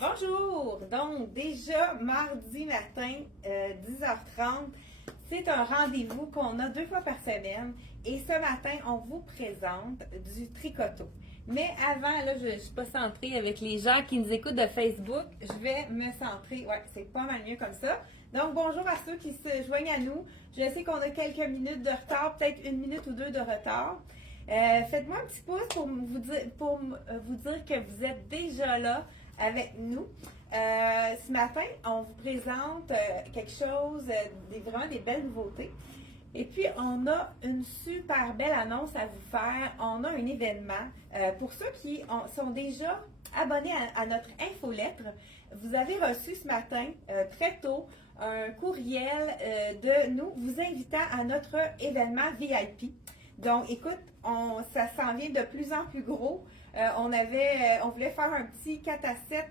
Bonjour! Donc, déjà mardi matin, 10h30, c'est un rendez-vous qu'on a 2 fois par semaine. Et ce matin, on vous présente du tricoto. Mais avant, là, je ne suis pas centrée avec les gens qui nous écoutent de Facebook. Je vais me centrer. Ouais, c'est pas mal mieux comme ça. Donc, bonjour à ceux qui se joignent à nous. Je sais qu'on a quelques minutes de retard, peut-être 1 minute ou 2 de retard. Faites-moi un petit pouce pour vous dire que vous êtes déjà là avec nous. Ce matin, on vous présente quelque chose, vraiment des belles nouveautés. Et puis, on a une super belle annonce à vous faire. On a un événement. Pour ceux qui sont déjà abonnés à notre infolettre, vous avez reçu ce matin, très tôt, un courriel de nous vous invitant à notre événement VIP. Donc, écoute, ça s'en vient de plus en plus gros. On voulait faire un petit 4 à 7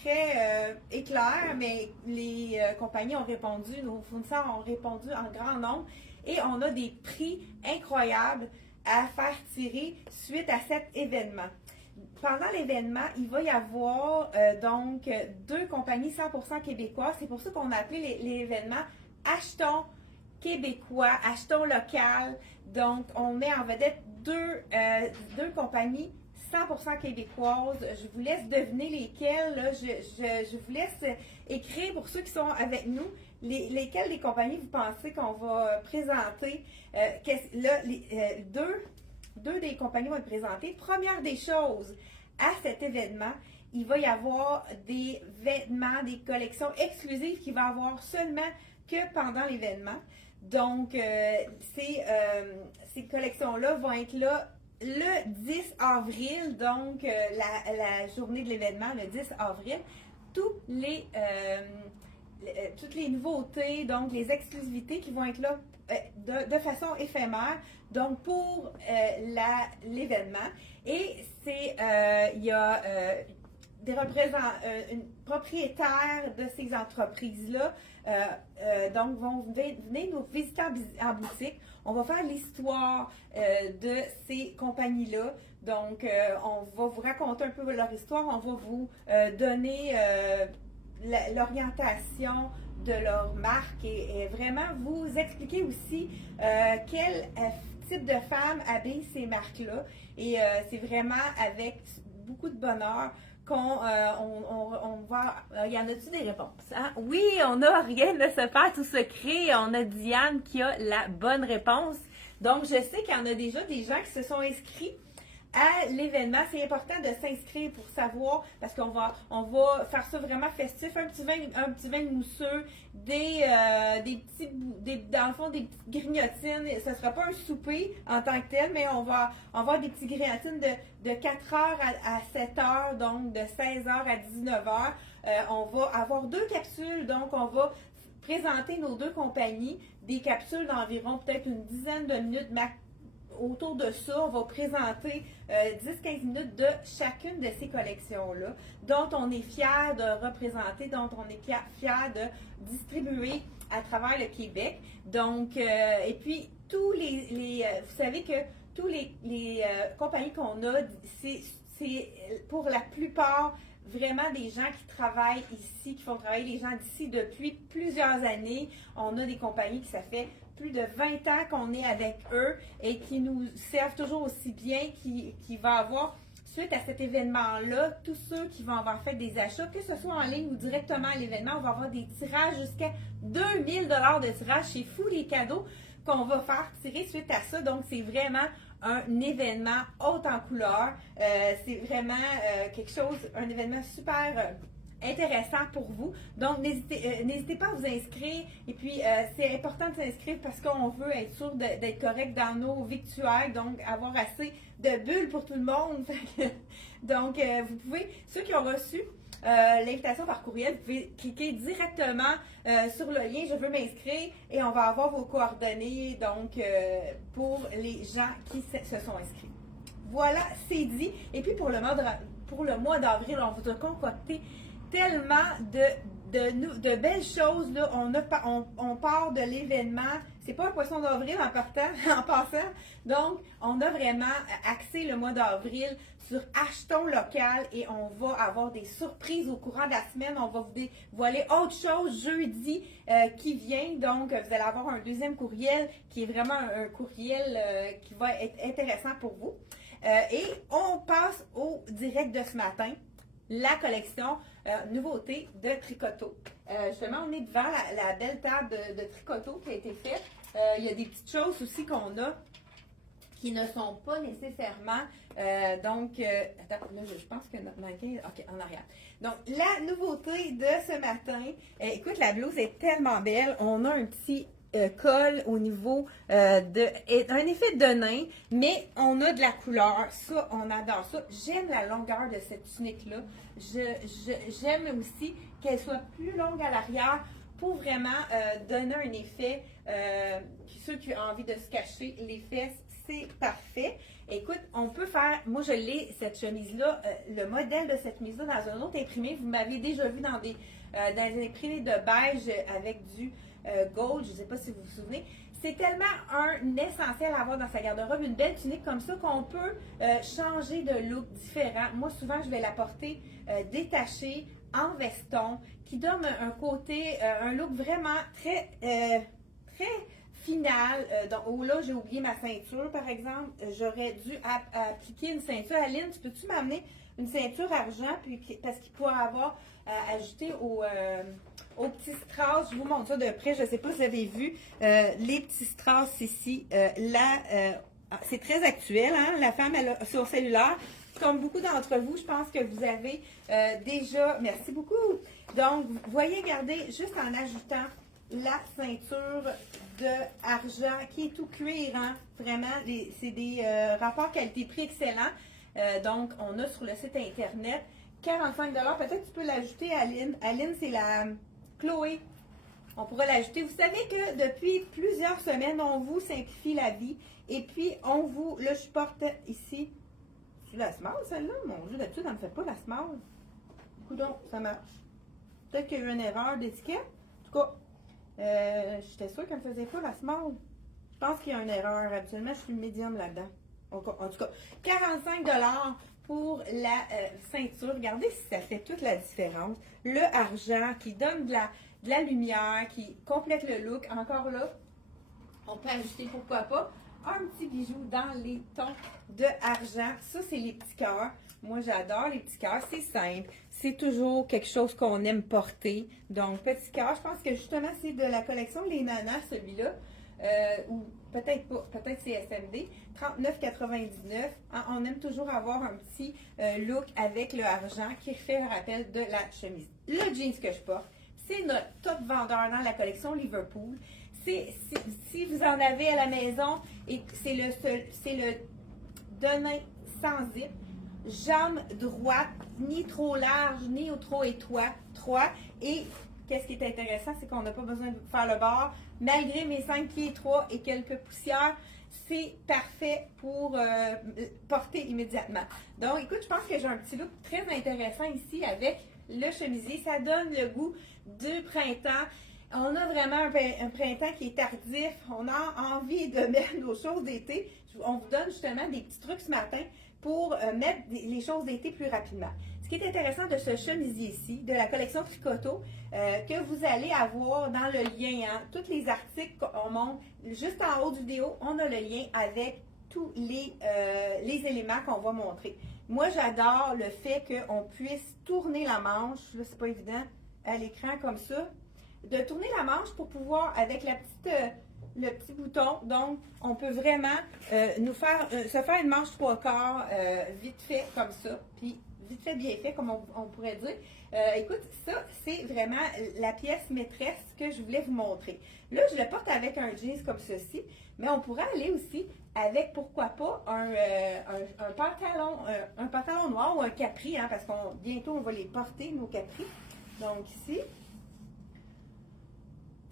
très éclair, mais les compagnies ont répondu, nos fournisseurs ont répondu en grand nombre et on a des prix incroyables à faire tirer suite à cet événement. Pendant l'événement, il va y avoir donc 2 compagnies 100% québécoises. C'est pour ça qu'on a appelé l'événement Achetons québécois, achetons local. Donc, on met en vedette deux compagnies 100% québécoises. Je vous laisse deviner lesquelles. Là. Je vous laisse écrire pour ceux qui sont avec nous, lesquelles des compagnies vous pensez qu'on va présenter. Deux des compagnies vont être présentées. Première des choses, à cet événement, il va y avoir des vêtements, des collections exclusives qui vont avoir seulement que pendant l'événement. Donc, ces collections-là vont être là le 10 avril, donc la journée de l'événement, le 10 avril. Toutes les nouveautés, donc les exclusivités qui vont être là de façon éphémère, donc pour l'événement. Et il y a une propriétaire de ces entreprises-là donc vont venir nous visiter en boutique. On va faire l'histoire de ces compagnies-là. Donc, on va vous raconter un peu leur histoire. On va vous donner l'orientation de leur marque et vraiment vous expliquer aussi quel type de femmes habillent ces marques-là. Et c'est vraiment avec beaucoup de bonheur qu'on va... Y en a-tu des réponses? Hein? Oui, on n'a rien de se faire tout secret. On a Diane qui a la bonne réponse. Donc, je sais qu'il y en a déjà des gens qui se sont inscrits à l'événement. C'est important de s'inscrire pour savoir, parce qu'on va faire ça vraiment festif, un petit vin mousseux, dans le fond, des petites grignotines. Ce ne sera pas un souper en tant que tel, mais on va avoir des petites grignotines de 4h à 7h, donc de 16h à 19h. On va avoir 2 capsules, donc on va présenter nos 2 compagnies, des capsules d'environ peut-être une dizaine de minutes max. Autour de ça, on va présenter 10-15 minutes de chacune de ces collections-là, dont on est fier de représenter, dont on est fier de distribuer à travers le Québec. Donc, et puis, vous savez que tous les compagnies qu'on a, c'est pour la plupart vraiment des gens qui travaillent ici, qui font travailler les gens d'ici depuis plusieurs années. On a des compagnies qui ça fait plus de 20 ans qu'on est avec eux et qui nous servent toujours aussi bien, qui va avoir, suite à cet événement-là, tous ceux qui vont avoir fait des achats, que ce soit en ligne ou directement à l'événement, on va avoir des tirages jusqu'à 2000 $ de tirage. C'est fou les cadeaux qu'on va faire tirer suite à ça. Donc, c'est vraiment un événement haut en couleur. C'est vraiment un événement super intéressant pour vous. Donc, n'hésitez pas à vous inscrire. Et puis, c'est important de s'inscrire parce qu'on veut être sûr d'être correct dans nos victuailles, donc avoir assez de bulles pour tout le monde. Donc, vous pouvez, ceux qui ont reçu l'invitation par courriel, vous pouvez cliquer directement sur le lien « Je veux m'inscrire » et on va avoir vos coordonnées donc pour les gens qui se sont inscrits. Voilà, c'est dit. Et puis pour le mois d'avril, on vous a concocté tellement de belles choses. Là. On part de l'événement. C'est pas un poisson d'avril en partant, en passant. Donc, on a vraiment axé le mois d'avril sur achetons local et on va avoir des surprises au courant de la semaine. On va vous dévoiler autre chose jeudi qui vient. Donc, vous allez avoir un deuxième courriel qui est vraiment un courriel qui va être intéressant pour vous. Et on passe au direct de ce matin, la collection nouveauté de Tricoto. Justement, on est devant la belle table de Tricoto qui a été faite. Il y a des petites choses aussi qu'on a qui ne sont pas nécessairement, attends, là, je pense que notre mannequin, ok, en arrière. Donc, la nouveauté de ce matin, écoute, la blouse est tellement belle, on a un petit col au niveau un effet de nain, mais on a de la couleur, ça, on adore ça. J'aime la longueur de cette tunique-là, j'aime aussi qu'elle soit plus longue à l'arrière, pour vraiment donner un effet, ceux qui ont envie de se cacher les fesses, c'est parfait. Écoute, on peut faire, moi je l'ai, cette chemise-là, le modèle de cette chemise-là dans un autre imprimé, vous m'avez déjà vu dans des imprimés de beige avec du gold, je ne sais pas si vous vous souvenez. C'est tellement un essentiel à avoir dans sa garde-robe, une belle tunique comme ça qu'on peut changer de look différent. Moi souvent je vais la porter détachée, en veston, qui donne un côté, un look vraiment très final. Donc, là, j'ai oublié ma ceinture, par exemple. J'aurais dû appliquer une ceinture. Aline, tu peux-tu m'amener une ceinture argent? Parce qu'il pourrait avoir ajouté au petit strass. Je vous montre ça de près. Je ne sais pas si vous avez vu les petits strass ici. C'est très actuel. Hein? La femme, elle a sur cellulaire. Comme beaucoup d'entre vous, je pense que vous avez déjà... Merci beaucoup. Donc, vous voyez, regardez, juste en ajoutant la ceinture de argent qui est tout cuir, hein? Vraiment, c'est des rapports qualité-prix excellents. Donc, on a sur le site internet 45 $. Peut-être que tu peux l'ajouter, Aline. Aline, c'est la Chloé. On pourra l'ajouter. Vous savez que depuis plusieurs semaines, on vous simplifie la vie. Et puis, on vous... Là, je porte ici... C'est la small, celle-là? Mon Dieu, d'habitude, elle ne me fait pas la small. Coudon, ça marche. Peut-être qu'il y a eu une erreur d'étiquette. En tout cas, j'étais sûre qu'elle ne me faisait pas la small. Je pense qu'il y a une erreur. Habituellement, je suis le médium là-dedans. En tout cas, 45 $ pour la ceinture. Regardez si ça fait toute la différence. Le argent qui donne de la lumière, qui complète le look. Encore là, on peut ajouter, pourquoi pas, un petit bijou dans les tons de argent. Ça, c'est les petits cœurs. Moi, j'adore les petits cœurs. C'est simple. C'est toujours quelque chose qu'on aime porter. Donc, petit cœur, je pense que justement, c'est de la collection Les Nanas, celui-là. Ou peut-être pas. Peut-être c'est SMD. 39,99. Hein, on aime toujours avoir un petit look avec le argent qui fait un rappel de la chemise. Le jeans que je porte, c'est notre top vendeur dans la collection Liverpool. Si vous en avez à la maison, et c'est le denim sans zip, jambe droite, ni trop large, ni trop étroit. Et qu'est-ce qui est intéressant, c'est qu'on n'a pas besoin de faire le bord. Malgré mes 5 pieds 3 et quelques poussières, c'est parfait pour porter immédiatement. Donc, écoute, je pense que j'ai un petit look très intéressant ici avec le chemisier. Ça donne le goût du printemps. On a vraiment un printemps qui est tardif. On a envie de mettre nos choses d'été. On vous donne justement des petits trucs ce matin pour mettre les choses d'été plus rapidement. Ce qui est intéressant de ce chemisier ici, de la collection Tricoto, que vous allez avoir dans le lien, hein, tous les articles qu'on montre, juste en haut du vidéo, on a le lien avec tous les éléments qu'on va montrer. Moi, j'adore le fait qu'on puisse tourner la manche, là, c'est pas évident, à l'écran comme ça, de tourner la manche pour pouvoir, avec le petit bouton, donc on peut vraiment se faire une manche 3/4 vite fait comme ça, puis vite fait bien fait comme on pourrait dire. Écoute, ça c'est vraiment la pièce maîtresse que je voulais vous montrer. Là, je le porte avec un jeans comme ceci, mais on pourrait aller aussi avec, pourquoi pas, un pantalon noir ou un capri, hein, parce qu'on bientôt on va les porter, nos capris. Donc ici,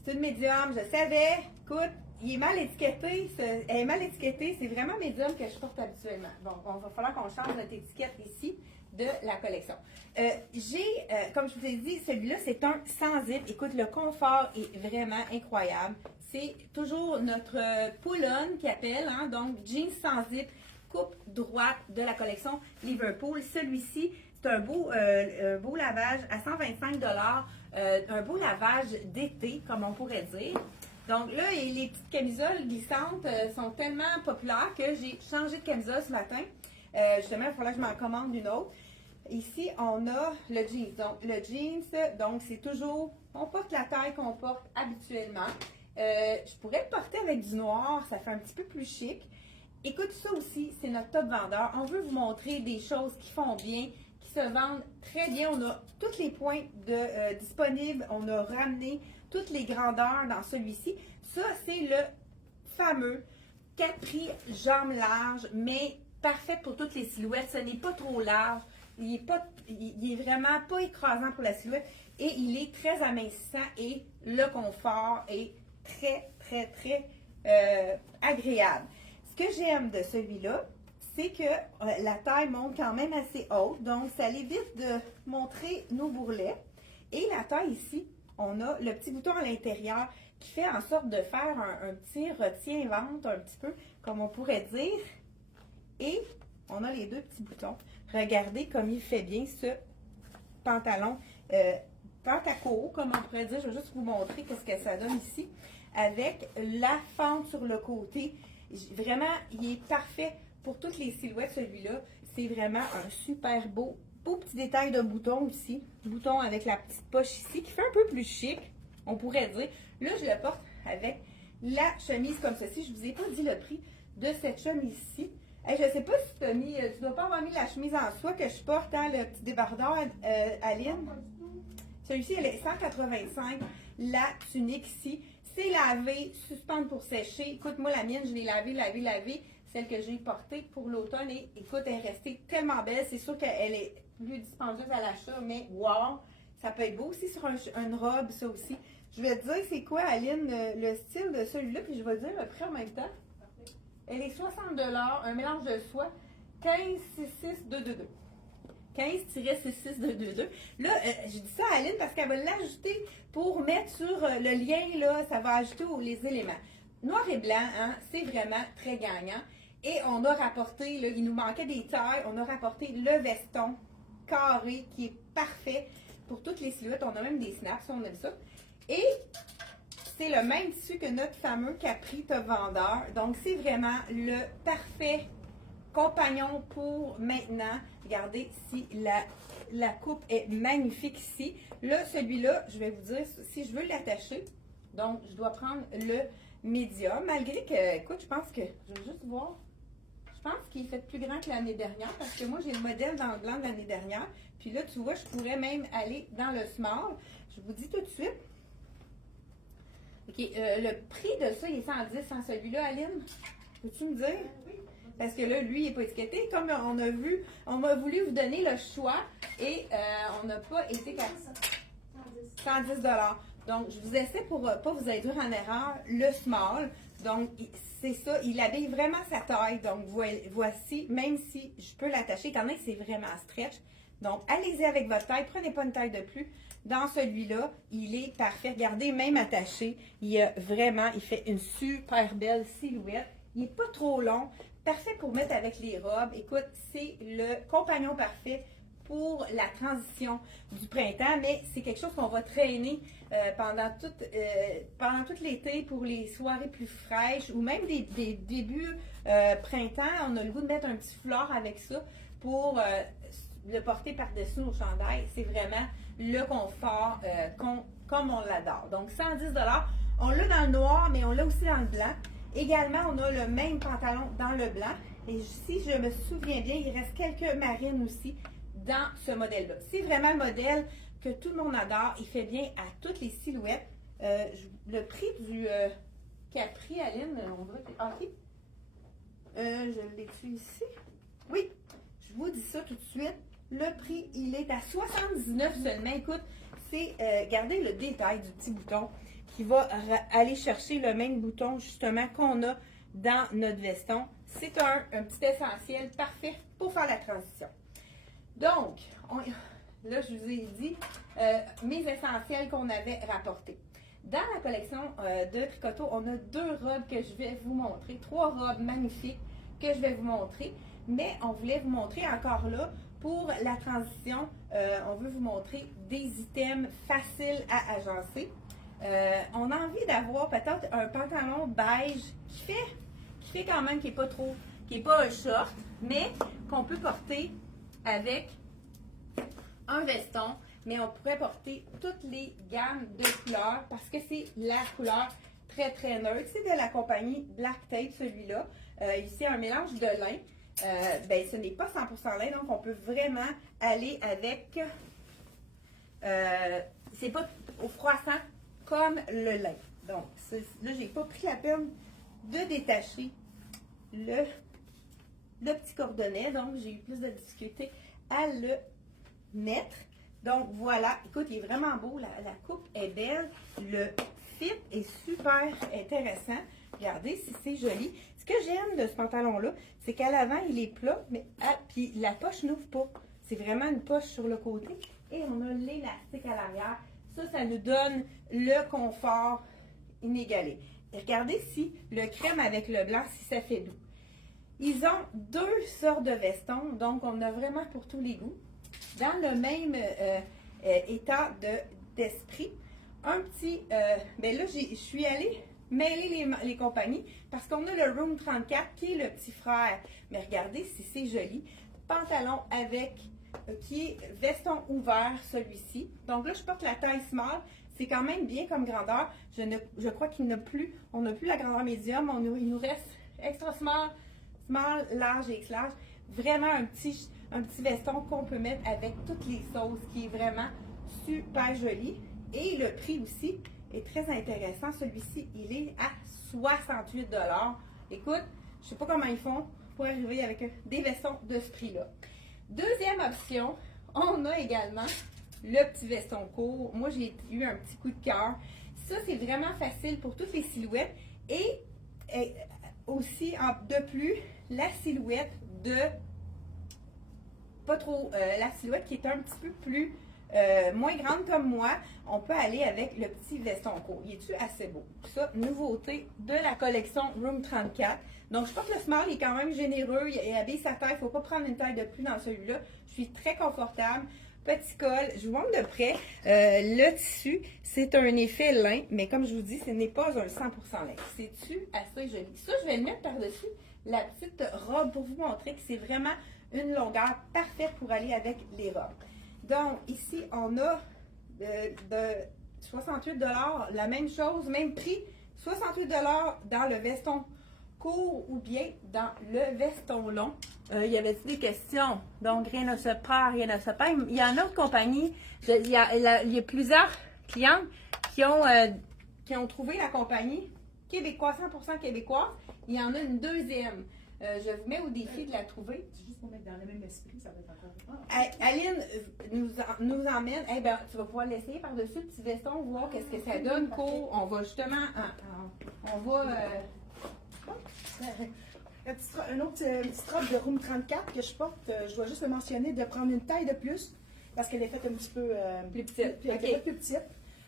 c'est une médium, je savais. Écoute, il est mal étiqueté. Elle est mal étiquetée. C'est vraiment médium que je porte habituellement. Bon, il va falloir qu'on change notre étiquette ici. de la collection. Comme je vous ai dit, celui-là, c'est un sans zip. Écoute, le confort est vraiment incroyable. C'est toujours notre pull-on qui appelle, hein, donc jeans sans zip, coupe droite de la collection Liverpool. Celui-ci, c'est un beau lavage à 125 un beau lavage d'été, comme on pourrait dire. Donc là, les petites camisoles glissantes sont tellement populaires que j'ai changé de camisole ce matin. Justement, il faudrait que je m'en commande une autre. Ici, on a le jeans. Donc, le jeans, donc c'est toujours, on porte la taille qu'on porte habituellement. Je pourrais le porter avec du noir, ça fait un petit peu plus chic. Écoute, ça aussi, c'est notre top vendeur. On veut vous montrer des choses qui font bien, qui se vendent très bien. On a tous les points disponibles. On a ramené toutes les grandeurs dans celui-ci. Ça, c'est le fameux Capri jambes larges, mais parfait pour toutes les silhouettes. Ce n'est pas trop large. Il est vraiment pas écrasant pour la silhouette. Et il est très amincissant et le confort est très, très, très agréable. Ce que j'aime de celui-là, c'est que la taille monte quand même assez haute, donc ça évite de montrer nos bourrelets. Et la taille ici, on a le petit bouton à l'intérieur qui fait en sorte de faire un petit retient-ventre, un petit peu, comme on pourrait dire. Et on a les deux petits boutons. Regardez comme il fait bien ce pantalon pantacourt, comme on pourrait dire. Je vais juste vous montrer ce que ça donne ici. Avec la fente sur le côté. Vraiment, il est parfait pour toutes les silhouettes, celui-là. C'est vraiment un super beau petit détail de bouton aussi. Bouton avec la petite poche ici, qui fait un peu plus chic, on pourrait dire. Là, je le porte avec la chemise comme ceci. Je ne vous ai pas dit le prix de cette chemise-ci. Hey, je ne sais pas si tu as mis, tu ne dois pas avoir mis la chemise en soie que je porte, hein, le petit débardeur, Aline. Celui-ci, elle est 185. La tunique ici, c'est lavé, suspendre pour sécher. Écoute, moi, la mienne, je l'ai lavée. Celle que j'ai portée pour l'automne. Et écoute, elle est restée tellement belle. C'est sûr qu'elle est plus dispendieuse à l'achat, mais wow! Ça peut être beau aussi sur une robe, ça aussi. Je vais te dire, c'est quoi, Aline, le style de celui-là, puis je vais te dire le prix en même temps. Elle est 60 $, un mélange de soie, 15,66222. 15-66222. Là, je dis ça à Aline parce qu'elle va l'ajouter pour mettre sur le lien, là, ça va ajouter les éléments. Noir et blanc, hein, c'est vraiment très gagnant. Et on a rapporté, là, il nous manquait des tailles, on a rapporté le veston carré qui est parfait pour toutes les silhouettes. On a même des snaps, si on aime ça. Et c'est le même tissu que notre fameux Capri Top Vendeur. Donc, c'est vraiment le parfait compagnon pour maintenant. Regardez si la coupe est magnifique ici. Là, celui-là, je vais vous dire, si je veux l'attacher, donc je dois prendre le médium. Malgré que, écoute, je pense que, je vais juste voir, je pense qu'il est fait plus grand que l'année dernière parce que moi, j'ai le modèle dans le blanc de l'année dernière. Puis là, tu vois, je pourrais même aller dans le small. Je vous dis tout de suite. OK, le prix de ça, il est 110, hein, celui-là, Aline? Peux-tu me dire? Oui. Parce que là, lui, il n'est pas étiqueté. Comme on a vu, on m'a voulu vous donner le choix et on n'a pas été qu'à 110 $. Donc, je vous essaie pour ne pas vous induire en erreur, le small. Donc, c'est ça, il habille vraiment sa taille. Donc, voici, même si je peux l'attacher, étant donné que c'est vraiment stretch. Donc, allez-y avec votre taille, prenez pas une taille de plus. Dans celui-là, il est parfait. Regardez, même attaché, il fait une super belle silhouette. Il n'est pas trop long, parfait pour mettre avec les robes. Écoute, c'est le compagnon parfait pour la transition du printemps, mais c'est quelque chose qu'on va traîner pendant tout l'été pour les soirées plus fraîches ou même des débuts printemps. On a le goût de mettre un petit foulard avec ça pour le porter par-dessus nos chandails. C'est vraiment le confort comme on l'adore. Donc, 110 $. On l'a dans le noir, mais on l'a aussi dans le blanc. Également, on a le même pantalon dans le blanc. Et si je me souviens bien, il reste quelques marines aussi dans ce modèle-là. C'est vraiment le modèle que tout le monde adore. Il fait bien à toutes les silhouettes. Le prix du Capri, Aline, on dirait que... OK. Je l'ai-tu ici? Oui, je vous dis ça tout de suite. Le prix, il est à 79 seulement. Écoute, c'est, regardez le détail du petit bouton qui va aller chercher le même bouton justement qu'on a dans notre veston. C'est un petit essentiel parfait pour faire la transition. Donc, là, je vous ai dit mes essentiels qu'on avait rapportés. Dans la collection de Tricoto, on a 2 robes que je vais vous montrer, 3 robes magnifiques que je vais vous montrer, mais on voulait vous montrer encore là, pour la transition, on veut vous montrer des items faciles à agencer. On a envie d'avoir peut-être un pantalon beige qui fait quand même, qui n'est pas un short, mais qu'on peut porter avec un veston, mais on pourrait porter toutes les gammes de couleurs parce que c'est la couleur très neutre. C'est de la compagnie Black Tape, celui-là. Ici, un mélange de lin. Ben, ce n'est pas 100% lin, donc on peut vraiment aller avec... c'est pas au froissant comme le lin. Donc, là, j'ai pas pris la peine de détacher le petit cordonnet, donc j'ai eu plus de difficulté à le mettre. Donc voilà, écoute, il est vraiment beau, la coupe est belle, le fit est super intéressant. Regardez si c'est joli. Ce que j'aime de ce pantalon-là, c'est qu'à l'avant, il est plat, mais puis la poche n'ouvre pas. C'est vraiment une poche sur le côté et on a l'élastique à l'arrière. Ça nous donne le confort inégalé. Et regardez si le crème avec le blanc, si ça fait doux. Ils ont 2 sortes de vestons, donc on a vraiment pour tous les goûts. Dans le même état d'esprit, un petit, ben là, je suis allée mêler les compagnies parce qu'on a le Room 34 qui est le petit frère. Mais regardez si c'est joli. Pantalon avec, qui est veston ouvert, celui-ci. Donc là, je porte la taille small. C'est quand même bien comme grandeur. Je crois qu'il n'a plus, on n'a plus la grandeur médium. Il nous reste extra small, large et X-large. Vraiment un petit veston qu'on peut mettre avec toutes les sauces, qui est vraiment super joli. Et le prix aussi est très intéressant. Celui-ci, il est à 68 $. Écoute, je ne sais pas comment ils font pour arriver avec des vestons de ce prix-là. Deuxième option, on a également le petit veston court. Moi, j'ai eu un petit coup de cœur. Ça, c'est vraiment facile pour toutes les silhouettes. Et aussi, de plus, la silhouette la silhouette qui est un petit peu plus moins grande comme moi, on peut aller avec le petit veston court. Il est-tu assez beau? Ça, nouveauté de la collection Room 34. Donc, je pense que le small est quand même généreux. Il habille sa taille. Il ne faut pas prendre une taille de plus dans celui-là. Je suis très confortable. Petit col. Je vous montre de près. Le tissu, c'est un effet lin, mais comme je vous dis, ce n'est pas un 100% lin. C'est-tu assez joli? Ça, je vais le mettre par-dessus la petite robe pour vous montrer que c'est vraiment une longueur parfaite pour aller avec les robes. Donc, ici, on a de 68 $, la même chose, même prix, 68 $ dans le veston court ou bien dans le veston long. Il y avait des questions, donc rien ne se perd, rien ne se perd. Il y a une autre compagnie, il y a plusieurs clients qui ont trouvé la compagnie québécoise, 100% québécoise. Il y en a une deuxième. Je vous mets au défi de la trouver. C'est juste pour mettre dans le même esprit, ça va être encore. Aline nous emmène. Eh ben, tu vas pouvoir l'essayer par-dessus le petit veston, voir qu'est-ce que ça donne. On va justement. On va. Une autre petite robe de Room 34 que je porte, je dois juste le mentionner, de prendre une taille de plus parce qu'elle est faite un petit peu plus petite. Plus petite.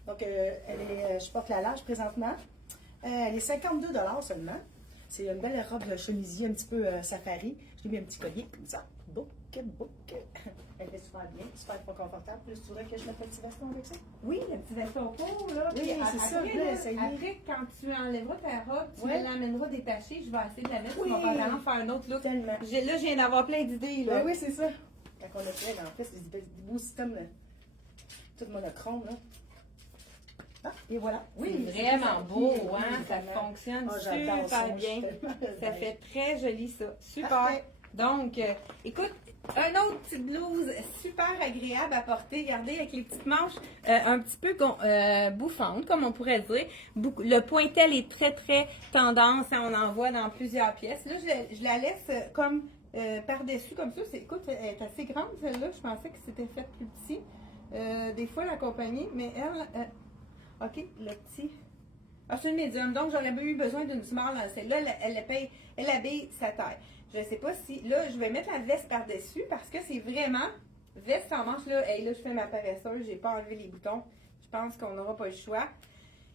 Donc, je porte la large présentement. Elle est 52 $ seulement. C'est une belle robe de chemisier, un petit peu safari. Je lui ai mis un petit collier comme ça. Bouc. Elle fait super bien, super confortable. Plus tu voudrais que je mette un petit veston avec ça? Oui, le petit veston court, là. Oui, c'est ça. Après, quand tu enlèveras ta robe, tu me l'amèneras détachée. Je vais essayer de la mettre sur mon pantalon, faire un autre look. Tellement. Là, je viens d'avoir plein d'idées, là. Oui, c'est ça. Quand on a fait, en fait, c'est des beaux systèmes, tout monochrome, là. Ah, et voilà. Oui, vraiment beau, hein? Ça fonctionne super bien. Ça fait très joli, ça. Super. Parfait. Donc, écoute, un autre petite blouse super agréable à porter. Regardez, avec les petites manches un petit peu bouffantes, comme on pourrait dire. Le pointel est très tendance. Hein, on en voit dans plusieurs pièces. Là, je la laisse comme par-dessus, comme ça. Écoute, elle est assez grande, celle-là. Je pensais que c'était fait plus petit. Des fois, la compagnie, mais elle... OK, le petit. Ah, c'est une médium, donc j'aurais eu besoin d'une small dans celle-là. Elle habille sa taille. Je ne sais pas si. Là, je vais mettre la veste par-dessus parce que c'est vraiment veste sans manches, là, hey, là, je fais ma paresseuse, j'ai pas enlevé les boutons. Je pense qu'on n'aura pas le choix.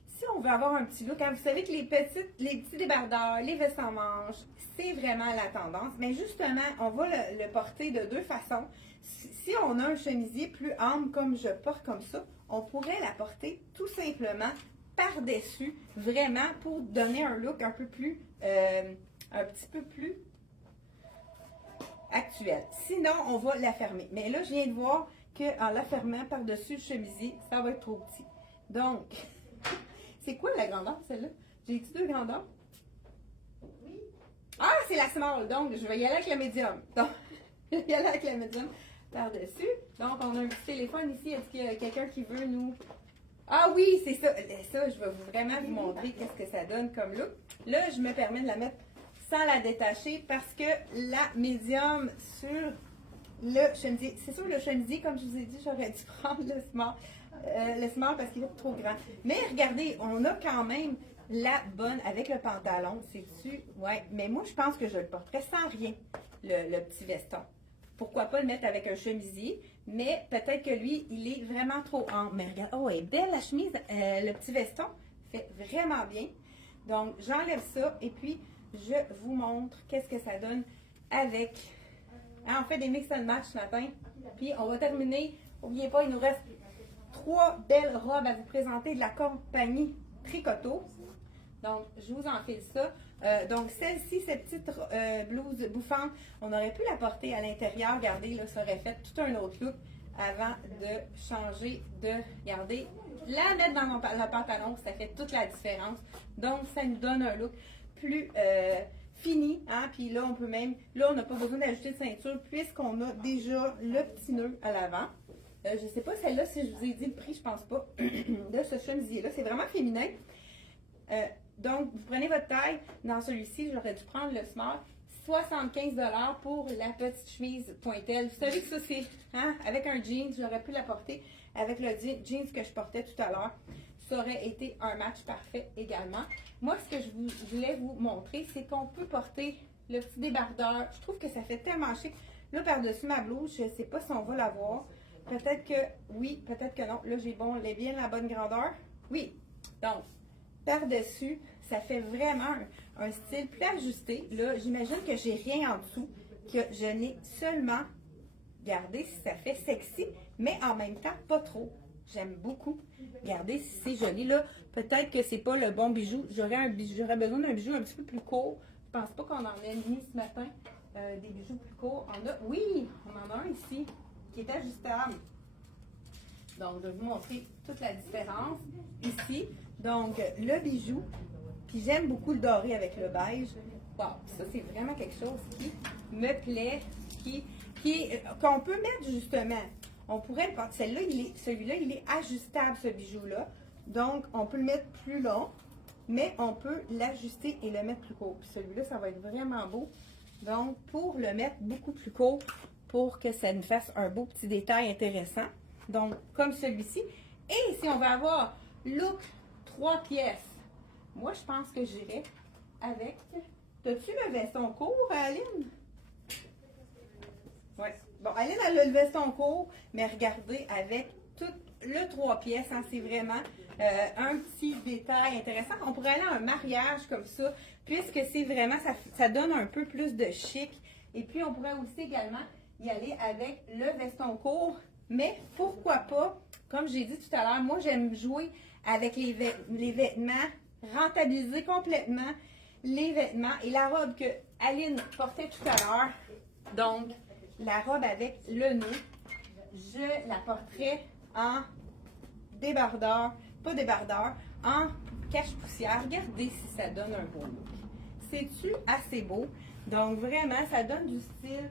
Si on veut avoir un petit look, hein, vous savez que les petits débardeurs, les vestes sans manches, c'est vraiment la tendance. Mais justement, on va le porter de deux façons. Si on a un chemisier plus ample comme je porte comme ça, on pourrait la porter tout simplement par-dessus, vraiment pour donner un look un peu plus, un petit peu plus actuel. Sinon, on va la fermer. Mais là, je viens de voir qu'en la fermant par-dessus le chemisier, ça va être trop petit. Donc, c'est quoi la grandeur, celle-là? J'ai-tu deux grandeurs? Oui. Ah, c'est la small. Donc, je vais y aller avec la médium. Donc, je vais y aller avec la médium par-dessus. Donc, on a un petit téléphone ici. Est-ce qu'il y a quelqu'un qui veut nous... Ah oui, c'est ça. Ça, je vais vraiment vous montrer qu'est-ce que ça donne comme look. Là, je me permets de la mettre sans la détacher parce que la médium sur le chemisier, c'est sûr, le chemisier, comme je vous ai dit, j'aurais dû prendre le small parce qu'il est trop grand. Mais regardez, on a quand même la bonne avec le pantalon, c'est-tu? Ouais, mais moi, je pense que je le porterais sans rien, le petit veston. Pourquoi pas le mettre avec un chemisier, mais peut-être que lui, il est vraiment trop ample. Mais regarde, oh, elle est belle la chemise, le petit veston fait vraiment bien. Donc, j'enlève ça et puis je vous montre qu'est-ce que ça donne avec... Hein, on fait des mix and match ce matin. Puis, on va terminer. N'oubliez pas, il nous reste 3 belles robes à vous présenter de la compagnie Tricoto. Donc, je vous enfile ça. Donc, celle-ci, cette petite blouse bouffante, on aurait pu la porter à l'intérieur. Regardez, là, ça aurait fait tout un autre look avant de changer de, regardez, la mettre dans le pantalon, ça fait toute la différence. Donc, ça nous donne un look plus fini. Hein? Puis là, on peut même, là, on n'a pas besoin d'ajouter de ceinture puisqu'on a déjà le petit nœud à l'avant. Je ne sais pas celle-là, si je vous ai dit le prix, je pense pas, de ce chemisier-là. C'est vraiment féminin. Donc, vous prenez votre taille. Dans celui-ci, j'aurais dû prendre le small. 75 $ pour la petite chemise pointelle. Vous savez que ça, c'est hein, avec un jeans, j'aurais pu la porter avec le jeans que je portais tout à l'heure. Ça aurait été un match parfait également. Moi, ce que je voulais vous montrer, c'est qu'on peut porter le petit débardeur. Je trouve que ça fait tellement chic. Là, par-dessus ma blouse, je ne sais pas si on va la voir. Peut-être que oui, peut-être que non. Là, j'ai bien la bonne grandeur. Oui. Donc, par-dessus, ça fait vraiment un style plus ajusté. Là, j'imagine que j'ai rien en dessous, que je n'ai seulement, regardez si ça fait sexy, mais en même temps, pas trop. J'aime beaucoup. Regardez si c'est joli. Là, peut-être que c'est pas le bon bijou. J'aurais besoin d'un bijou un petit peu plus court. Je pense pas qu'on en ait mis ce matin des bijoux plus courts. Oui, on en a un ici qui est ajustable. Donc, je vais vous montrer toute la différence ici. Donc, le bijou, puis j'aime beaucoup le doré avec le beige. Wow, ça, c'est vraiment quelque chose qui me plaît, qu'on peut mettre justement. On pourrait le porter. Celui-là, il est ajustable, ce bijou-là. Donc, on peut le mettre plus long, mais on peut l'ajuster et le mettre plus court. Puis celui-là, ça va être vraiment beau. Donc, pour le mettre beaucoup plus court, pour que ça nous fasse un beau petit détail intéressant. Donc, comme celui-ci. Et si on veut avoir look 3 pièces, moi, je pense que j'irai avec... T'as-tu le veston court, Aline? Oui. Bon, Aline, elle a le veston court, mais regardez, avec tout le 3 pièces, hein, c'est vraiment un petit détail intéressant. On pourrait aller à un mariage comme ça, puisque c'est vraiment, ça donne un peu plus de chic. Et puis, on pourrait aussi également y aller avec le veston court. Mais pourquoi pas, comme j'ai dit tout à l'heure, moi j'aime jouer avec les vêtements, rentabiliser complètement les vêtements. Et la robe que Aline portait tout à l'heure, donc la robe avec le nœud, je la porterai en débardeur, pas débardeur, en cache-poussière. Regardez si ça donne un beau look. C'est-tu assez beau? Donc vraiment, ça donne du style.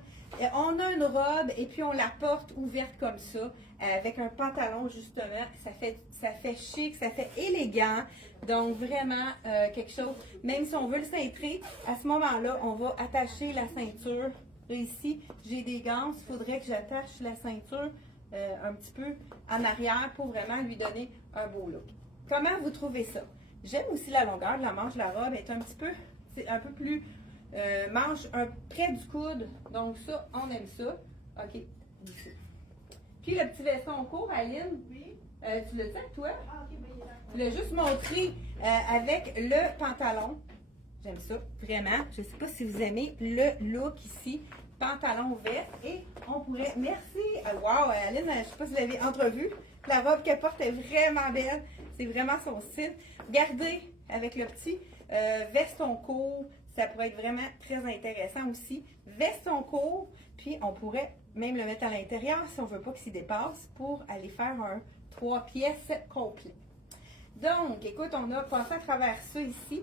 On a une robe et puis on la porte ouverte comme ça, avec un pantalon justement. Ça fait chic, ça fait élégant. Donc vraiment quelque chose. Même si on veut le cintrer, à ce moment-là, on va attacher la ceinture. Là, ici, j'ai des gants. Il faudrait que j'attache la ceinture un petit peu en arrière pour vraiment lui donner un beau look. Comment vous trouvez ça? J'aime aussi la longueur de la manche de la robe. Elle est un petit peu, c'est un peu plus manche près du coude. Donc ça, on aime ça. OK. Puis le petit veston court, Aline, Oui. tu le sais, toi? Ah, ok, ben, il est là. Je voulais juste montrer avec le pantalon. J'aime ça, vraiment. Je ne sais pas si vous aimez le look ici. Pantalon vert. Et on pourrait... Merci! Wow, Aline, je ne sais pas si vous l'avez entrevue. La robe qu'elle porte est vraiment belle. C'est vraiment son style. Regardez avec le petit veston court. Ça pourrait être vraiment très intéressant aussi. Veston court, puis on pourrait même le mettre à l'intérieur si on ne veut pas qu'il s'y dépasse pour aller faire un 3 pièces complet. Donc, écoute, on a passé à travers ça ici.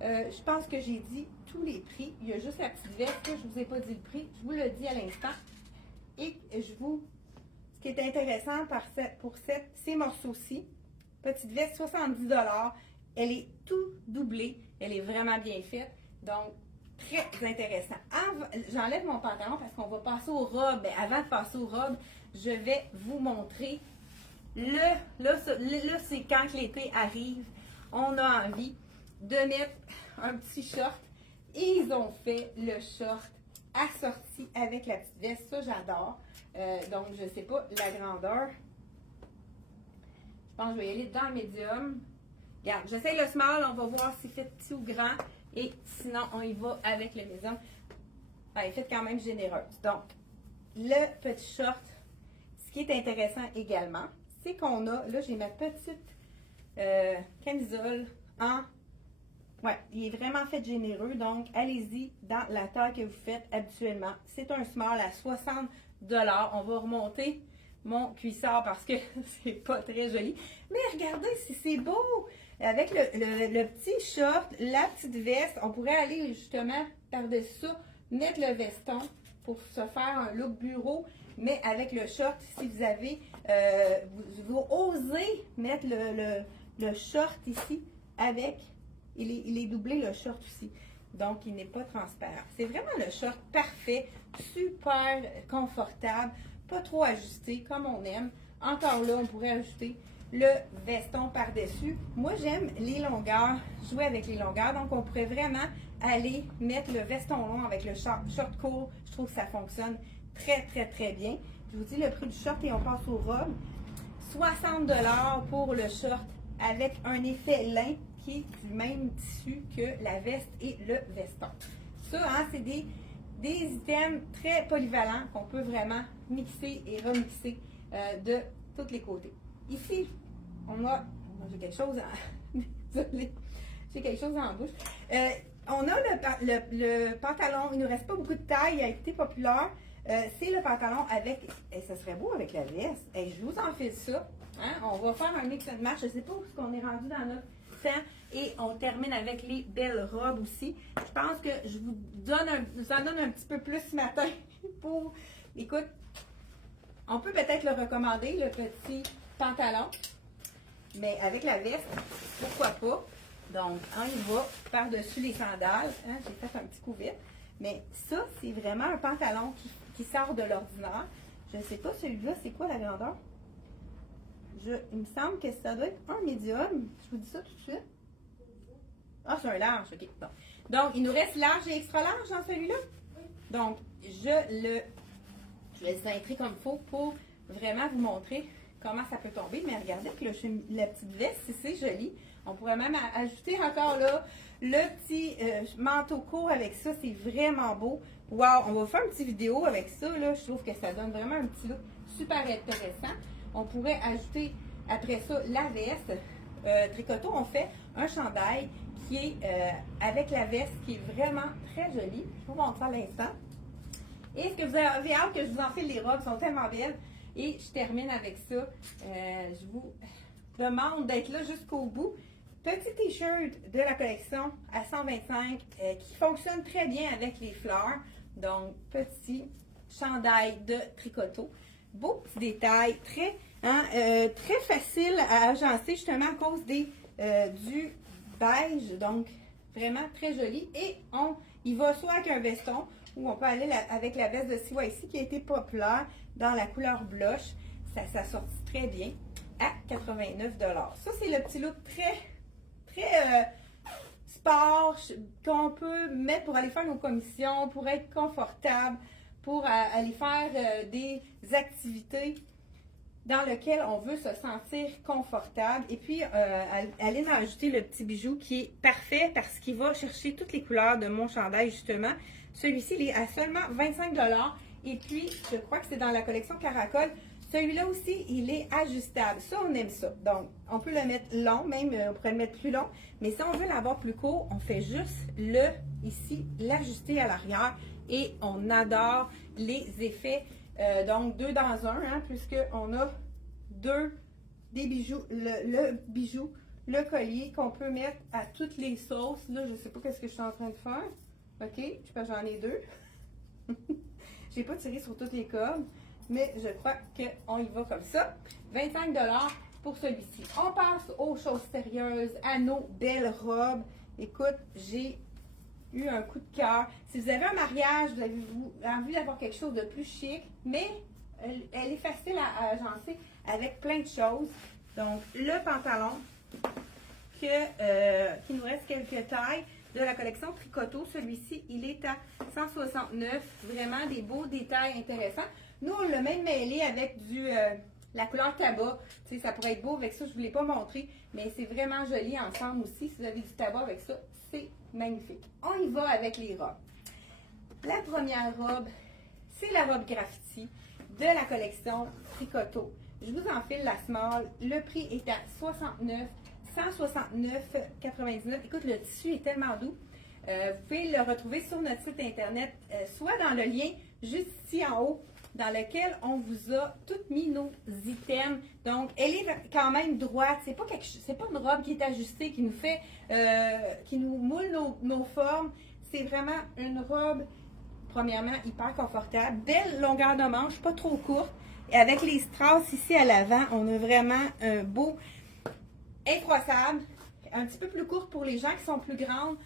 Je pense que j'ai dit tous les prix. Il y a juste la petite veste, je ne vous ai pas dit le prix. Je vous le dis à l'instant. Et ce qui est intéressant pour ces morceaux-ci, petite veste, 70 $. Elle est tout doublée. Elle est vraiment bien faite. Donc, très intéressant. J'enlève mon pantalon parce qu'on va passer aux robes. Ben, avant de passer aux robes, je vais vous montrer. Là c'est quand l'été arrive, on a envie de mettre un petit short. Et ils ont fait le short assorti avec la petite veste. Ça, j'adore. Donc, je ne sais pas la grandeur. Je pense que je vais y aller dans le médium. Regarde, j'essaie le small. On va voir s'il fait petit ou grand. Et sinon, on y va avec le médium. Elle est faite quand même généreuse. Donc, le petit short, ce qui est intéressant également, c'est qu'on a, là, j'ai ma petite camisole en... Ouais, il est vraiment fait généreux, donc allez-y dans la taille que vous faites habituellement. C'est un small à 60 $. On va remonter mon cuissard parce que c'est pas très joli. Mais regardez si c'est beau! Avec le petit short, la petite veste, on pourrait aller justement par-dessus ça, mettre le veston pour se faire un look bureau, mais avec le short, si vous avez, vous osez mettre le short ici avec... Il est doublé le short aussi, donc il n'est pas transparent. C'est vraiment le short parfait, super confortable, pas trop ajusté comme on aime. Encore là, on pourrait ajouter le veston par-dessus. Moi, j'aime les longueurs, jouer avec les longueurs, donc on pourrait vraiment aller mettre le veston long avec le short court. Je trouve que ça fonctionne très, très, très bien. Je vous dis le prix du short et on passe aux robes. 60 $ pour le short avec un effet lin qui est du même tissu que la veste et le veston. Ça, hein, c'est des items très polyvalents qu'on peut vraiment mixer et remixer de tous les côtés. Ici, j'ai quelque chose désolée, j'ai quelque chose en bouche. On a le pantalon, il ne nous reste pas beaucoup de taille, il a été populaire. C'est le pantalon avec, et ça serait beau avec la veste. Et je vous enfile ça. Hein? On va faire un mix and match. Je ne sais pas où on est rendu dans notre temps. Et on termine avec les belles robes aussi. Je pense que je vous en donne un petit peu plus ce matin pour. Écoute, on peut peut-être le recommander, le petit pantalon. Mais avec la veste, pourquoi pas? Donc, on y va par-dessus les sandales. Hein? J'ai fait un petit coup vite. Mais ça, c'est vraiment un pantalon qui sort de l'ordinaire. Je ne sais pas celui-là, c'est quoi la grandeur? Il me semble que ça doit être un médium. Je vous dis ça tout de suite. Ah, c'est un large, ok. Bon. Donc, il nous reste large et extra large dans celui-là. Donc, je vais cintrer comme il faut pour vraiment vous montrer comment ça peut tomber. Mais regardez que la petite veste, c'est joli. On pourrait même ajouter encore là le petit manteau court avec ça. C'est vraiment beau. Wow, on va faire une petite vidéo avec ça. Là. Je trouve que ça donne vraiment un petit look super intéressant. On pourrait ajouter après ça la veste. Tricoto, on fait un chandail qui est avec la veste qui est vraiment très jolie. Je vous montre ça à l'instant. Et est-ce que vous avez hâte que je vous enfile les robes? Elles sont tellement belles. Et je termine avec ça. Je vous demande d'être là jusqu'au bout. Petit t-shirt de la collection à 125 qui fonctionne très bien avec les fleurs. Donc, petit chandail de tricoto. Beau petit détail, très facile à agencer justement à cause du beige. Donc, vraiment très joli. Et il va soit avec un veston ou on peut aller avec la veste de CYC qui a été populaire dans la couleur blush. Ça s'assortit très bien à 89 $. Ça, c'est le petit look très sport qu'on peut mettre pour aller faire nos commissions, pour être confortable, pour aller faire des activités. dans lequel on veut se sentir confortable. Et puis, Aline a ajouté le petit bijou qui est parfait parce qu'il va chercher toutes les couleurs de mon chandail, justement. Celui-ci, il est à seulement 25 $. Et puis, je crois que c'est dans la collection Caracol. Celui-là aussi, il est ajustable. Ça, on aime ça. Donc, on peut le mettre long, même on pourrait le mettre plus long. Mais si on veut l'avoir plus court, on fait juste ici, l'ajuster à l'arrière. Et on adore les effets. Donc, 2 dans 1, hein, puisqu'on a des bijoux, le bijou, le collier qu'on peut mettre à toutes les sauces. Là, je ne sais pas ce que je suis en train de faire. OK, j'en ai 2. Je n'ai pas tiré sur toutes les cordes, mais je crois qu'on y va comme ça. 25 $ pour celui-ci. On passe aux choses sérieuses, à nos belles robes. Écoute, j'ai eu un coup de cœur. Si vous avez un mariage, vous avez envie d'avoir quelque chose de plus chic, mais elle est facile à agencer avec plein de choses. Donc, le pantalon, qui nous reste quelques tailles, de la collection Tricoto. Celui-ci, il est à 169. Vraiment des beaux détails intéressants. Nous, on l'a même mêlé avec la couleur tabac. Tu sais, ça pourrait être beau avec ça. Je ne vous l'ai pas montré, mais c'est vraiment joli ensemble aussi. Si vous avez du tabac avec ça, c'est magnifique. On y va avec les robes. La première robe, c'est la robe graffiti de la collection Tricoto. Je vous enfile la small. Le prix est à 169,99. Écoute, le tissu est tellement doux. Vous pouvez le retrouver sur notre site internet, soit dans le lien juste ici en haut, dans lequel on vous a toutes mis nos items. Donc, elle est quand même droite. C'est pas une robe qui est ajustée, qui nous fait, qui nous moule nos formes. C'est vraiment une robe, premièrement, hyper confortable. Belle longueur de manche, pas trop courte. Et avec les strass ici à l'avant, on a vraiment un beau incroissable, un petit peu plus courte pour les gens qui sont plus grandes.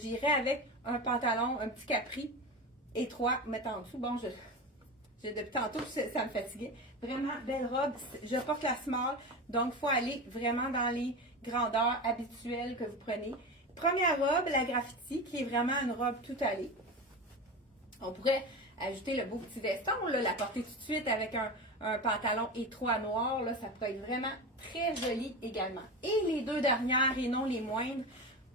J'irais avec un pantalon, un petit capri étroit, mettre en dessous. Bon, depuis tantôt, ça me fatiguait. Vraiment belle robe. Je porte la small, donc il faut aller vraiment dans les grandeurs habituelles que vous prenez. Première robe, la graffiti, qui est vraiment une robe tout allée. On pourrait ajouter le beau petit veston, là, la porter tout de suite avec un pantalon étroit noir. Là, ça peut être vraiment très joli également. Et les deux dernières, et non les moindres,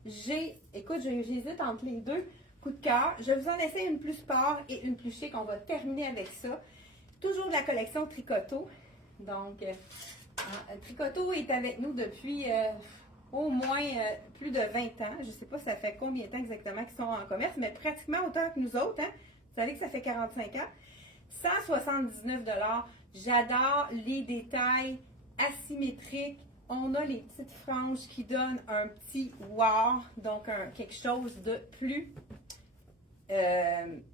j'hésite entre les deux. Coup de cœur. Je vous en essaie une plus sport et une plus chic. On va terminer avec ça. Toujours de la collection Tricoto. Donc, Tricoto est avec nous depuis au moins plus de 20 ans. Je ne sais pas ça fait combien de temps exactement qu'ils sont en commerce, mais pratiquement autant que nous autres. Hein? Vous savez que ça fait 45 ans. 179 $. J'adore les détails asymétriques. On a les petites franges qui donnent un petit wow, donc quelque chose de plus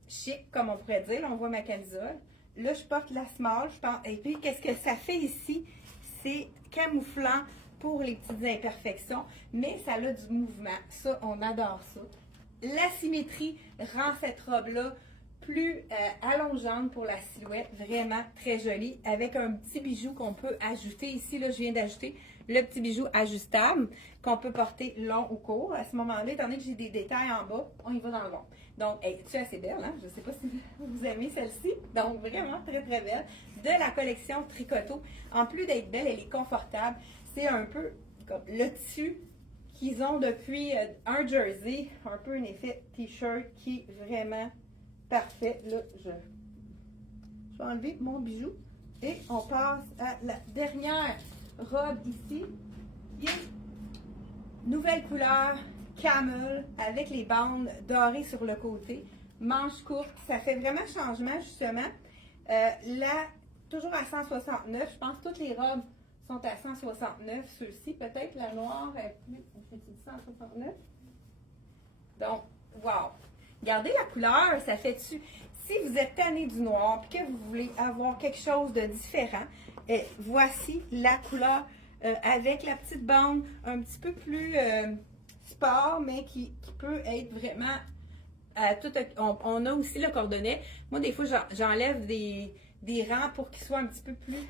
chic, comme on pourrait dire. Là, on voit ma camisole. Là, je porte la small. Et puis, qu'est-ce que ça fait ici? C'est camouflant pour les petites imperfections, mais ça a du mouvement. Ça, on adore ça. La symétrie rend cette robe-là plus allongeante pour la silhouette, vraiment très jolie, avec un petit bijou qu'on peut ajouter ici. Là, je viens d'ajouter le petit bijou ajustable qu'on peut porter long ou court. À ce moment-là, étant donné que j'ai des détails en bas, on y va dans le long. Donc, tu es assez belle, hein? Je ne sais pas si vous aimez celle-ci. Donc, vraiment très, très belle. De la collection Tricoto. En plus d'être belle, elle est confortable. C'est un peu comme le tissu qu'ils ont depuis un jersey, un peu un effet t-shirt qui est vraiment parfait. Là, je vais enlever mon bijou et on passe à la dernière robe ici, qui est nouvelle couleur camel avec les bandes dorées sur le côté, manche courte. Ça fait vraiment changement justement. Là, toujours à 169. Je pense que toutes les robes sont à 169. Ceux-ci, peut-être la noire est plus. C'est 169. Donc, wow! Regardez la couleur, ça fait-tu. Si vous êtes tanné du noir et que vous voulez avoir quelque chose de différent, voici la couleur avec la petite bande un petit peu plus sport, mais qui peut être vraiment on a aussi le cordonnet. Moi, des fois, j'enlève des rangs pour qu'il soit un petit peu plus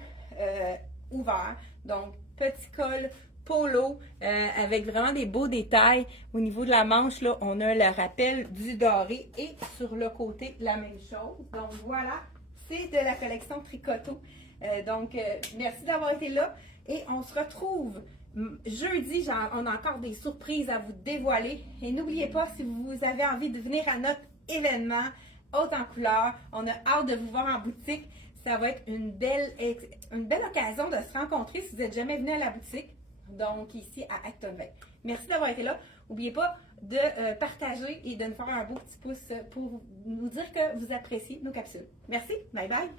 ouvert. Donc, petit col polo avec vraiment des beaux détails. Au niveau de la manche, là, on a le rappel du doré et sur le côté, la même chose. Donc, voilà, c'est de la collection Tricoto. Merci d'avoir été là et on se retrouve jeudi. On a encore des surprises à vous dévoiler. Et n'oubliez pas, si vous avez envie de venir à notre événement Haute en couleur, on a hâte de vous voir en boutique. Ça va être une belle occasion de se rencontrer si vous n'êtes jamais venu à la boutique. Donc, ici à Actonville. Merci d'avoir été là. N'oubliez pas de partager et de nous faire un beau petit pouce pour nous dire que vous appréciez nos capsules. Merci. Bye bye.